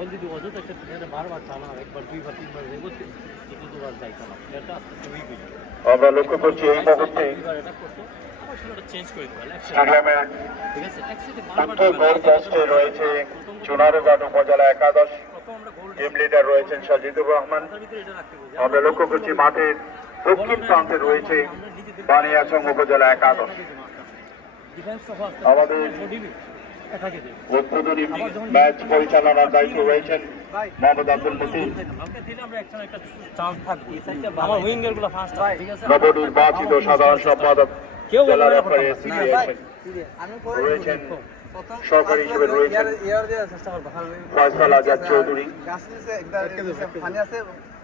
বল যদি অযথা একটা প্লেয়ারে বারবার চালানো একবার দুইবার তিনবার এগোচ্ছে এটা দুবার যাইতো না প্লেয়ারটা আস্তে আস্তে উইক হয়ে যায়। আমরা লক্ষ্য করছি এই মুহূর্তে দুইবার এটা করতো আবার খেলাটা চেঞ্জ করে দিল স্টেডিয়ামের ঠিক আছে একসাথে বারবার উত্তর গোল পোস্টে রয়েছে চুনারুঘাট উপজেলা একাদশ। প্রথম আমরা গোল টিম লিডার রয়েছেন সাজিদুর রহমান। তার ভিতরে এটা রাখতে বলছি আমরা লক্ষ্য করছি মাঠের দক্ষিণ প্রান্তে রয়েছে বানিয়াচং উপজেলা একাদশ। ডিফেন্স সহ আমাদের অ্যাটাকে দেবে উদ্বোধনী ম্যাচ পরিচালনার দায়িত্বে রয়েছেন মোহাম্মদ আব্দুল মতিন, কালকে দিলে আমরা একটা চান্স থাকবে এই সাইডটা আমার উইঙ্গার গুলো ফাস্ট হয় ঠিক আছে নবনির্বাচিত সাধারণ সম্পাদক জেলা রেফারি রয়েছেন সহকারী হিসেবে রয়েছেন ফয়সাল আজাদ চৌধুরী।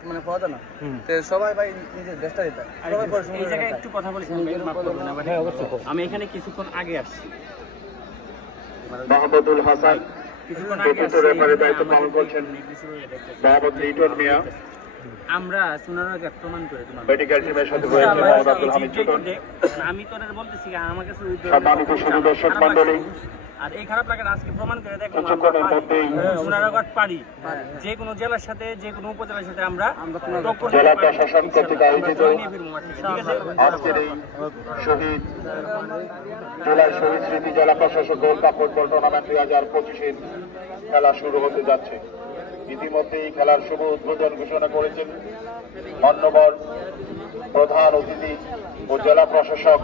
মানে পাওয়া যায় না সবাই ভাই নিজের বেস্টটা দিতে এই জায়গায় একটু কথা বলি আমি এখানে কিছুক্ষণ আগে আসছি মাহমুদুল হাসান চতুর্থ রেফারির দায়িত্ব পালন করছেন মোহাম্মদ লিটন মিয়া। আমরা সোনারঘাট প্রমাণ করে তোমার মেডিকেল টিমের সাথে রয়েছেন মোহাম্মদ আব্দুল হামিদ চৌধুরী। আমি তো বলতেছি আমার কাছে সম্মানিত সুধী দর্শক মণ্ডলী, আর এই খারাপ লাগার আজকে প্রমাণ করে দেখো কিছুক্ষণের মধ্যেই সোনারঘাট পারি যে কোনো জেলার সাথে যে কোনো উপজেলার সাথে আমরা জেলা প্রশাসন কর্তৃক আয়োজিত ঠিক আছে আজকের এই শহীদ জেলার শহীদ স্মৃতি জেলা প্রশাসক গোল্ড কাপ ফুটবল টুর্নামেন্ট 2025 খেলা শুরু হতে যাচ্ছে। ইতিমধ্যে এই খেলার শুভ উদ্বোধন ঘোষণা করেছেন মান্যবর প্রধান অতিথি ও জেলা প্রশাসক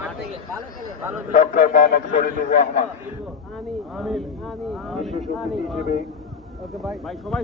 ডক্টর মোহাম্মদ ফরিদুর রহমান। বিশেষ অতিথি হিসেবে